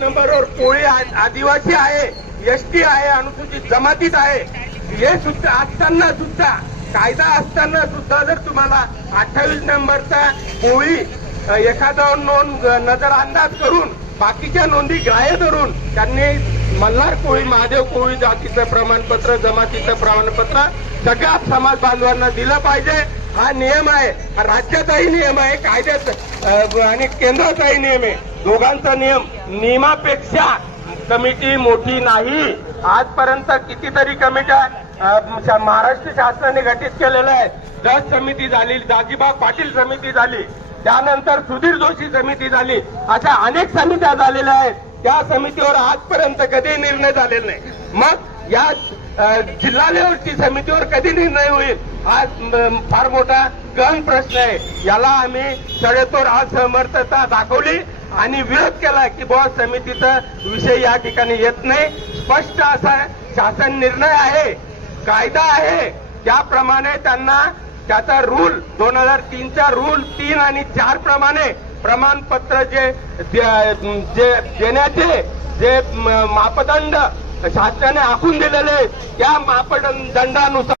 नंबरवर कोळी आदिवासी आहे, एसटी आहे, अनुसूचित जमातीत आहे, हे सुद्धा असताना सुद्धा कायदा असताना सुद्धा जर तुम्हाला 28 नंबरचा कोळी एखादा नोंद नजरअंदाज करून बाकीच्या नोंदी ग्राह्य धरून त्यांनी मल्हार कोळी महादेव कोळी जातीचं प्रमाणपत्र जमातीचं प्रमाणपत्र सगळ्या समाज बांधवांना दिलं पाहिजे. हा नियम आहे, हा राज्याचाही नियम आहे, कायद्यात आणि केंद्राचाही नियम आहे. दोघांचा नियमापेक्षा कमिटी मोठी नाही. आजपर्यंत कितीतरी कमिट्या महाराष्ट्र शासनाने गठीत केलेल्या आहेत. दस समिती झाली, दाजीबा पाटील समिती झाली, त्यानंतर सुधीर जोशी समिती झाली, अशा अनेक समित्या झालेल्या आहेत. त्या समितीवर आजपर्यंत कधी निर्णय झालेला नाही. मग या जिल्हा लेवलची समितीवर कधी निर्णय होईल हा फार मोठा गहन प्रश्न आहे. याला आम्ही सडेतोड असमर्थता दाखवली आणि विरोध केला की बुवा समितीचा विषय या ठिकाणी येत नाही. स्पष्ट असा शासन निर्णय आहे, कायदा आहे, त्याप्रमाणे त्यांना त्याचा रूल 2003च्या रूल 3 आणि 4 प्रमाणे प्रमाणपत्र जे देण्याचे जे मापदंड शासनाने आखून दिलेले त्या मापदंडानुसार